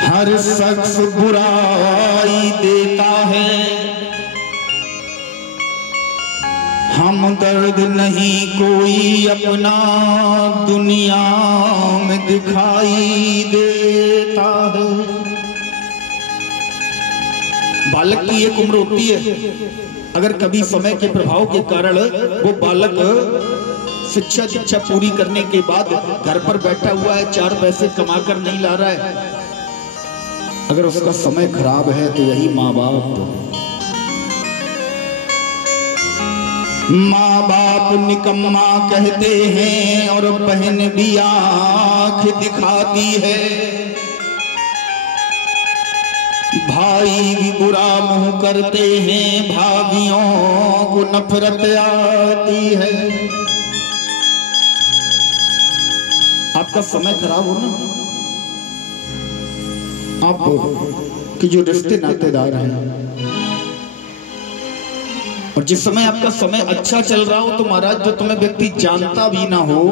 हर शख्स बुराई देता है, हमदर्द नहीं कोई अपना दुनिया में दिखाई देता है। बालक की एक उम्र होती है, अगर कभी समय के प्रभाव के कारण वो बालक शिक्षा दीक्षा पूरी करने के बाद घर पर बैठा हुआ है, 4 पैसे कमाकर नहीं ला रहा है, अगर उसका समय खराब है तो यही माँ बाप निकम्मा कहते हैं और बहन भी आंख दिखाती है, भाई भी बुरा मुंह करते हैं, भाभियों को नफरत आती है। आपका समय खराब हो ना, आप की जो रिश्ते नातेदार हैं, और जिस समय आपका समय अच्छा चल रहा हो तो महाराज जो तुम्हें व्यक्ति जानता भी ना हो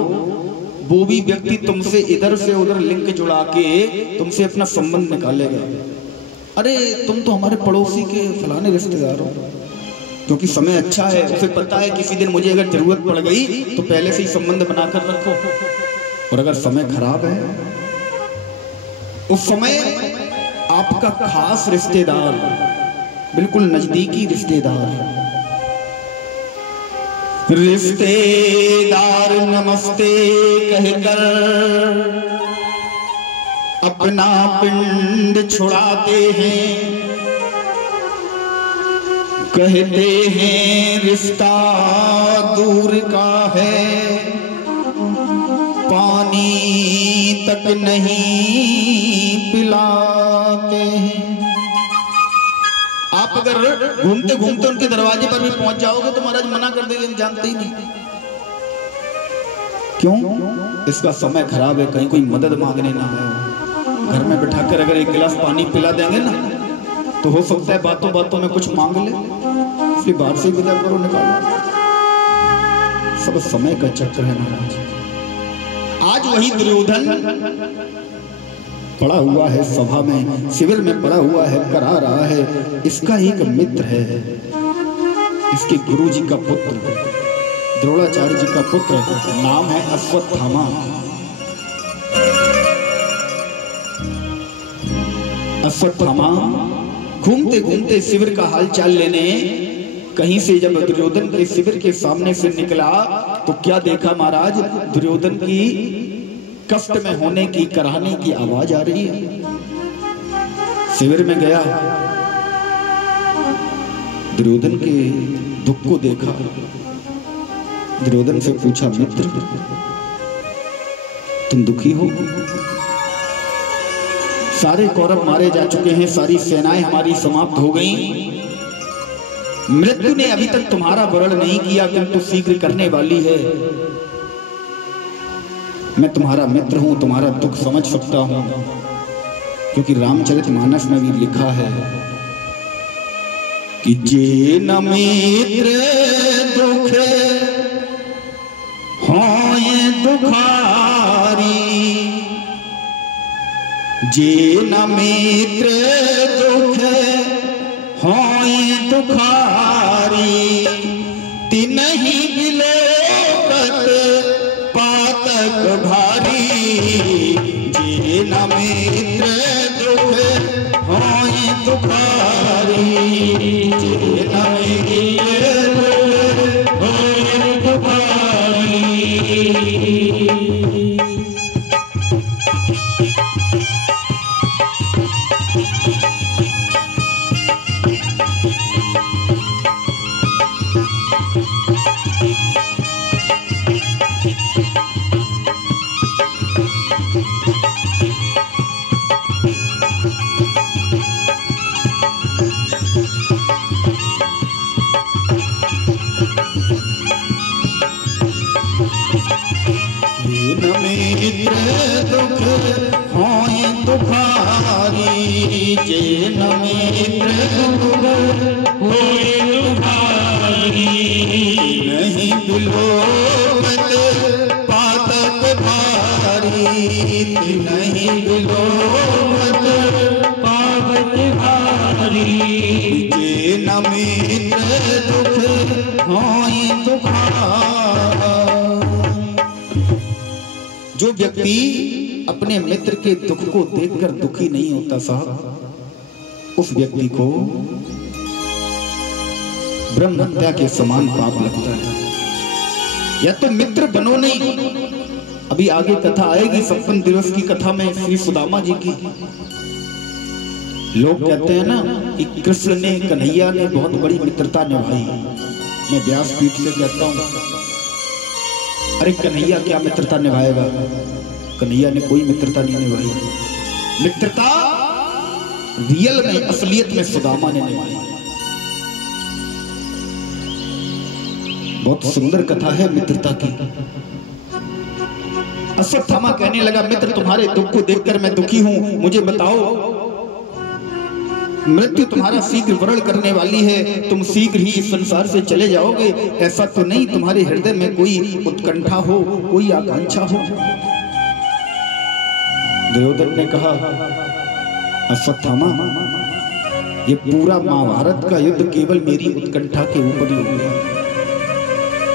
वो भी व्यक्ति तुमसे इधर से उधर लिंक जुड़ा के तुमसे अपना संबंध निकालेगा। अरे तुम तो हमारे पड़ोसी के फलाने रिश्तेदार हो, क्योंकि समय अच्छा है, उसे पता है किसी दिन मुझे अगर जरूरत पड़ गई तो पहले से ही संबंध बनाकर रखो। और अगर समय खराब है उस समय आपका खास रिश्तेदार, बिल्कुल नजदीकी रिश्तेदार, रिश्तेदार नमस्ते कहकर अपना पिंड छुड़ाते हैं, कहते हैं रिश्ता दूर का है, पानी तक नहीं पिलाते हैं। आप अगर घूमते घूमते उनके दरवाजे पर भी पहुंच जाओगे तो महाराज मना कर देंगे, हम जानते ही नहीं। क्यों? इसका समय खराब है, कहीं कोई मदद मांगने ना है। घर में बिठाकर अगर 1 गिलास पानी पिला देंगे ना तो हो सकता है बातों बातों में कुछ मांग ले, इसलिए बाहर से विदा करो, निकालो। सब समय का चक्कर है महाराज। आज वही दुर्योधन पड़ा हुआ है सभा में, शिविर में पड़ा हुआ है, करा रहा है। इसका एक मित्र है, इसके गुरु जी का पुत्र, द्रोणाचार्य जी का पुत्र, नाम है अश्वत्थामा। अश्वत्थामा घूमते घूमते शिविर का हालचाल लेने कहीं से जब दुर्योधन के शिविर के सामने से निकला तो क्या देखा महाराज, दुर्योधन की कष्ट में होने की, कराहने की आवाज आ रही है। शिविर में गया, दुर्योधन के दुख को देखा, दुर्योधन से पूछा, मित्र तुम दुखी हो? सारे कौरव मारे जा चुके हैं, सारी सेनाएं हमारी समाप्त हो गई, मृत्यु ने अभी तक तुम्हारा वरण नहीं किया, किंतु शीघ्र करने वाली है। मैं तुम्हारा मित्र हूं, तुम्हारा दुख समझ सकता हूं, क्योंकि रामचरितमानस में भी लिखा है कि जे न मित्र दुख होए दुखारी, जे न मित्र दुख होए दुखारी, तिनहि बिलोकत पातक भारी, जे न मित्र दुख होए दुखारी, जे न मित्र दुख होए दुखारी। दुख होए दुखारी, जे न मित्र दुख होए दुखारी, नहीं बिलोकत पातक भारी, नहीं बिलोकत जे न मित्र दुख होई दुखार। जो व्यक्ति अपने मित्र के दुख को देखकर दुखी नहीं होता साहब, उस व्यक्ति को ब्रह्म हत्या के समान पाप लगता है। या तो मित्र बनो नहीं। अभी आगे कथा आएगी सप्तम दिवस की कथा में श्री सुदामा जी की। लोग कहते हैं ना कि कृष्ण ने कन्हैया ने बहुत बड़ी मित्रता निभाई। मैं व्यासपीठ से कहता हूं, अरे कन्हैया क्या मित्रता निभाएगा? कन्हैया ने कोई मित्रता नहीं निभाई। मित्रता रियल में, असलियत में सुदामा ने निभाई। बहुत सुंदर कथा है मित्रता की। अश्वत्थामा कहने लगा, मित्र तुम्हारे दुख को देखकर मैं दुखी हूं, मुझे बताओ मृत्यु तुम्हारा शीघ्र वरण करने वाली है, तुम शीघ्र ही इस संसार से चले जाओगे, ऐसा तो नहीं तुम्हारे हृदय में कोई उत्कंठा हो, कोई आकांक्षा हो? दुर्योधन ने कहा, अश्वत्थामा ये पूरा महाभारत का युद्ध केवल मेरी उत्कंठा के ऊपर ही हो गया।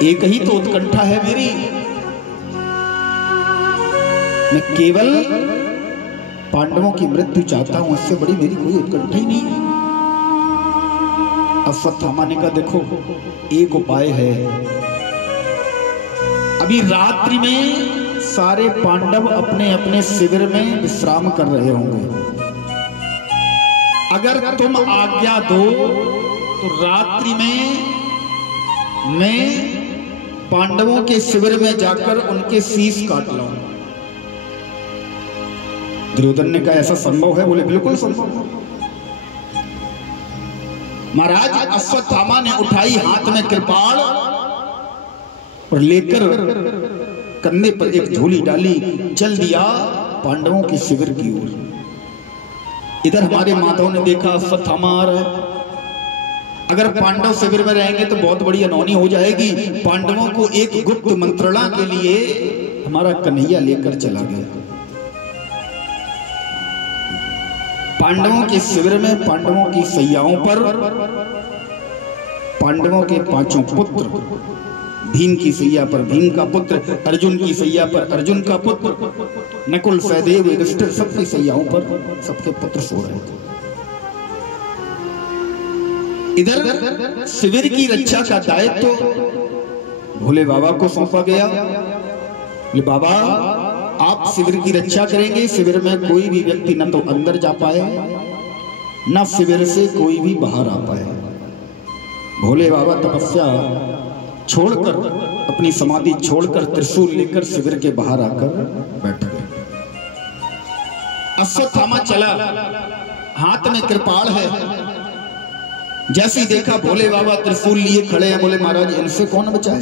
एक ही तो उत्कंठा है मेरी, मैं केवल पांडवों की मृत्यु चाहता हूं, इससे बड़ी मेरी कोई उत्कंठा ही नहीं है। अश्वत्थामा ने कहा, देखो एक उपाय है। अभी रात्रि में सारे पांडव अपने अपने शिविर में विश्राम कर रहे होंगे। अगर तुम आज्ञा दो तो रात्रि में मैं पांडवों के शिविर में जाकर उनके शीश काट लाऊं। दुर्योधन ने कहा, ऐसा संभव है? बोले बिल्कुल संभव है। महाराज अश्वत्थामा ने उठाई हाथ में कृपाण और लेकर कंधे पर एक झोली डाली, चल दिया पांडवों के शिविर की ओर। इधर हमारे माधव ने देखा अश्वत्थामा आ रहा है। अगर पांडव शिविर में रहेंगे तो बहुत बड़ी अनहोनी हो जाएगी। पांडवों को एक गुप्त मंत्रणा के लिए हमारा कन्हैया लेकर चला गया। पांडवों के शिविर में, पांडवों की सैयाओं पर पांडवों के पांचों पुत्र, भीम की सैया पर भीम का पुत्र, अर्जुन की सैया पर अर्जुन का पुत्र, नकुल सहदेव युधिष्ठिर सबकी सैयाओं पर सबके पुत्र सो रहे थे। इधर शिविर की रक्षा का दायित्व तो भोले बाबा को सौंपा गया। बोले बाबा आप शिविर की रक्षा करेंगे, शिविर में कोई भी व्यक्ति न तो अंदर जा पाए, न शिविर से कोई भी बाहर आ पाए। भोले बाबा तपस्या छोड़कर, अपनी समाधि छोड़कर त्रिशूल लेकर शिविर के बाहर आकर बैठ गए। अश्वत्थामा चला, हाथ में कृपाण है। जैसे ही देखा भोले बाबा त्रिशूल लिए खड़े हैं, बोले महाराज इनसे कौन बचाए?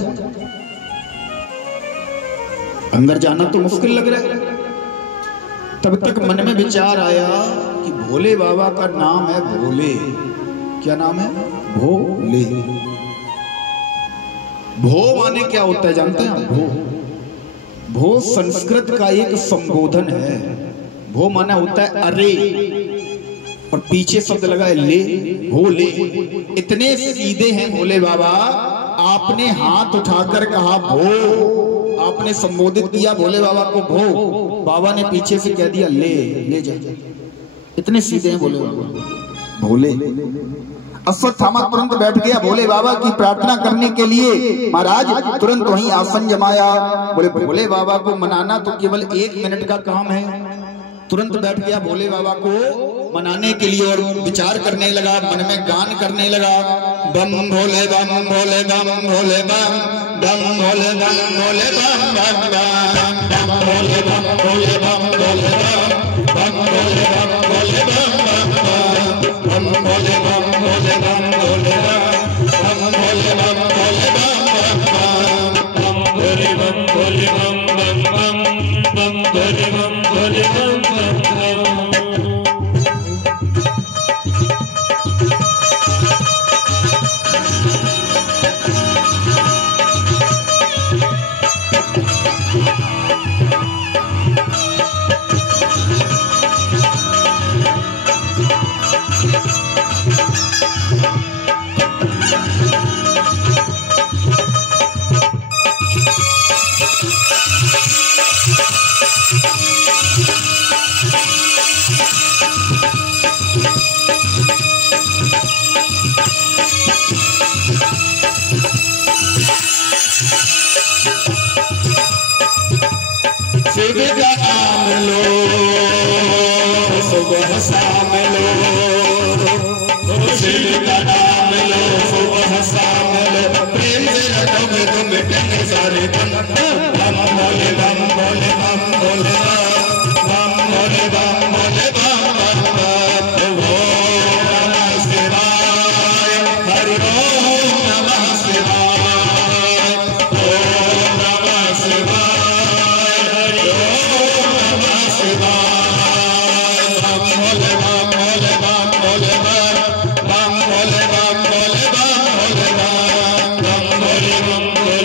अंदर जाना तो मुश्किल लग रहा है। तब तक मन में विचार आया कि भोले बाबा का नाम है भोले। क्या नाम है? भोले। भो माने क्या होता है जानते हैं? भो, भो संस्कृत का एक संबोधन है। भो माना होता है अरे, और पीछे शब्द लगा है ले, भोले। इतने सीधे हैं भोले बाबा, आपने हाथ उठाकर कहा भो, आपने संबोधित किया भोले बाबा को भो, बाबा ने पीछे से कह दिया ले जा। इतने सीधे हैं भोले बाबा। भोले। अश्वत्थामा तुरंत बैठ गया भोले बाबा की प्रार्थना करने के लिए। महाराज तुरंत वहीं आसन जमाया। बोले भोले बाबा को मनाना तो केवल 1 मिनट का काम है। तुरंत बैठ गया भोले बाबा को मनाने के लिए और विचार करने लगा, मन में गान करने लगा, बम भोले बम भोले बम भोले बम बम भोले बम भोले बम बम बम भोले बम भोले बम भोले बम बम भोले बम भोले बम बम बम भोले बम भोले बम भोले बम बम भोले बम भोले बम बम भोले बम भोले बम बम बम भोले बम भोले बम सुबह शाम लो, शिव का नाम लो सुबह शाम लो, प्रेम से रटोगे तो मिटेंगे सारे गम। बम भोले बम भोले बम भोले बम भोले बम भोले बम बम बम। ओम नमः शिवाय, हरि ओम नमः शिवाय, ओम नमः शिवाय, हरि ओम नमः शिवाय। बम भोले बम भोले बम भोले बम भोले बम भोले बम भोले बम भोले बम भोले बम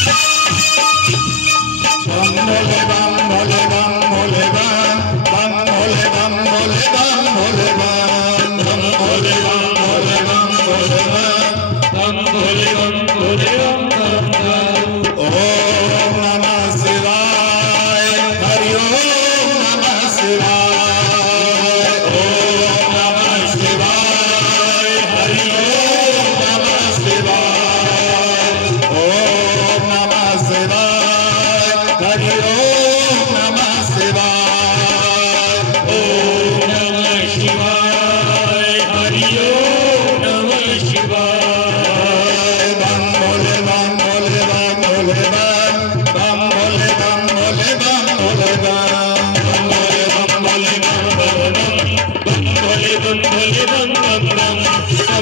बम बम भोले बम भोले बम बम बम भोले बम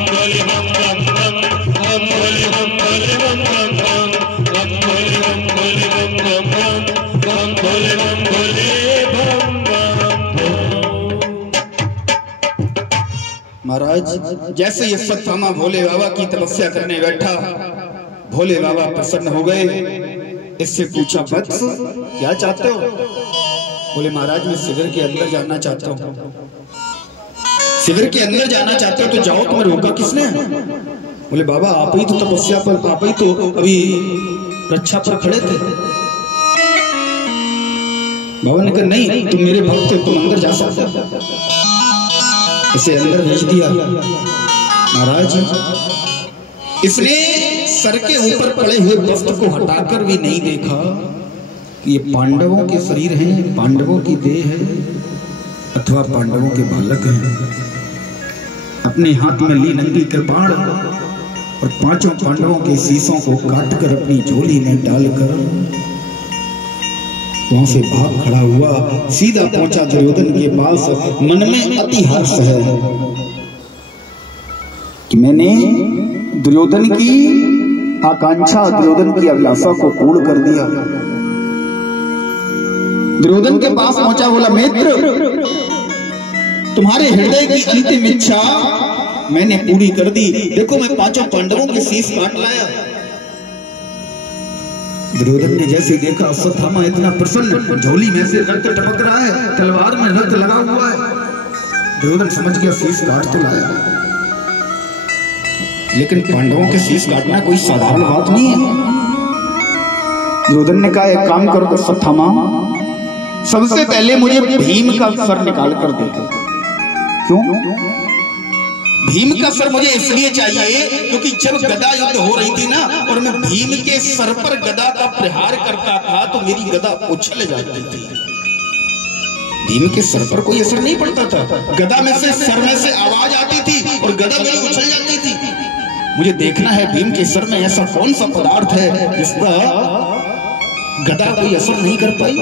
भोले बम भोले बम भोले बम भोले बम भोले बम भोले बम भोले बम बम बम भोले बम भोले बम बम बम। महाराज जैसे ये सत्यामा भोले बाबा की तपस्या करने बैठा, भोले बाबा प्रसन्न हो गए। इससे पूछा वत्स क्या चाहते हो? बोले महाराज मैं शिविर के अंदर जाना चाहता हूँ। शिविर के अंदर जाना चाहते हो तो जाओ, तुम्हें रोका किसने? बोले बाबा आप ही तो तपस्या पर, आप ही तो अभी रक्षा पर खड़े थे। बाबा ने कहा नहीं तुम मेरे भक्त हो, तुम अंदर जा सकते हो। इसे अंदर भेज दिया। महाराज इसने सर के ऊपर पड़े हुए वस्त्र को हटाकर भी नहीं देखा कि ये पांडवों के शरीर हैं, पांडवों की देह है अथवा पांडवों के बालक हैं। अपने हाथ में ली नंगी कृपाण और पांचों पांडवों के शीशों को काटकर अपनी झोली में डालकर वहां से भाग खड़ा हुआ, सीधा पहुंचा दुर्योधन के पास। मन में अति हर्ष है कि मैंने दुर्योधन की आकांक्षा, दुर्योधन की अभिलाषा को पूर्ण कर दिया। दुर्योधन के पास पहुंचा, बोला मित्र तुम्हारे हृदय की अंतिम इच्छा मैंने पूरी कर दी। देखो मैं पांचों पांडवों के शीश काट लाया। दुर्योधन ने जैसे देखा अश्वत्थामा इतना प्रसन्न, झोली में से रक्त टपक रहा है, तलवार में रक्त लगा हुआ है। दुर्योधन समझ गया शीश काट तो लाया, लेकिन पांडवों के शीश काटना कोई साधारण बात नहीं है। दुर्योधन ने कहा एक काम करो अश्वत्थामा, सबसे पहले मुझे भीम का सर निकाल कर दे। क्यों? भीम का सर मुझे इसलिए चाहिए क्योंकि जब गदा युद्ध हो रही थी ना और मैं भीम के सर पर गदा का प्रहार करता था तो मेरी गदा उछल जाती थी। भीम के सर पर कोई असर नहीं पड़ता था, गदा में से सर में से आवाज आती थी और गदा मेरी उछल जाती थी। मुझे देखना है भीम के सर में ऐसा कौन सा पदार्थ है जिसका गदा कोई असर नहीं कर पाई।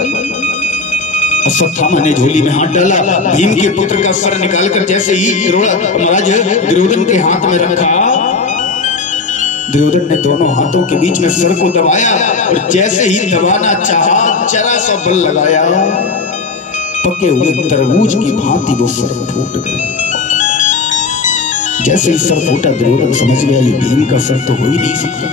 अश्वत्थामा ने झोली में हाथ डाला, भीम के पुत्र का सर निकालकर जैसे ही महाराज दुर्योधन के हाथ में रखा, दुर्योधन ने दोनों हाथों के बीच में सर को दबाया और जैसे ही दबाना चाहा, जरा सा बल लगाया, पके हुए तरबूज की भांति वो सर फूट गया। जैसे ही सर फूटा, दुर्योधन समझ गया ये भीम का सर तो हो ही नहीं सकता।